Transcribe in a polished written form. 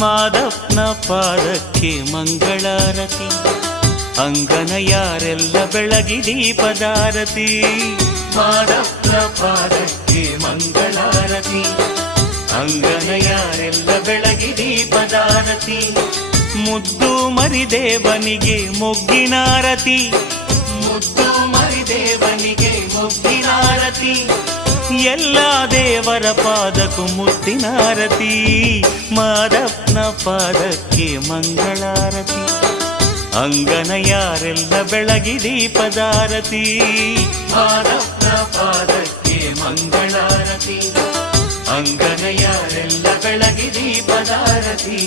ಮಾದಪ್ಪನ ಪಾದಕ್ಕೆ ಮಂಗಳಾರತಿ, ಅಂಗನ ಯಾರೆಲ್ಲ ಬೆಳಗಿ ದೀಪದಾರತಿ. ಮಾದಪ್ಪನ ಪಾದಕ್ಕೆ ಮಂಗಳಾರತಿ, ಅಂಗನ ಯಾರೆಲ್ಲ ಬೆಳಗಿ ದೀಪದಾರತಿ. ಮುದ್ದು ಮರಿದೇವನಿಗೆ ಮೊಗ್ಗಿನಾರತಿ, ಮುದ್ದು ಮರಿದೇವನಿಗೆ ಮೊಗ್ಗಿನಾರತಿ. ಎಲ್ಲ ದೇವರ ಪಾದಕ್ಕೂ ಮುತ್ತಿನಾರತಿ. ಮಾದಪ್ಪನ ಪಾದಕ್ಕೆ ಮಂಗಳಾರತಿ, ಅಂಗನ ಯಾರೆಲ್ಲ ಬೆಳಗಿ ದೀಪದಾರತಿ. ಮಾದಪ್ಪನ ಪಾದಕ್ಕೆ ಮಂಗಳಾರತಿ, ಅಂಗನ ಯಾರೆಲ್ಲ ಬೆಳಗಿ ದೀಪದಾರತಿ.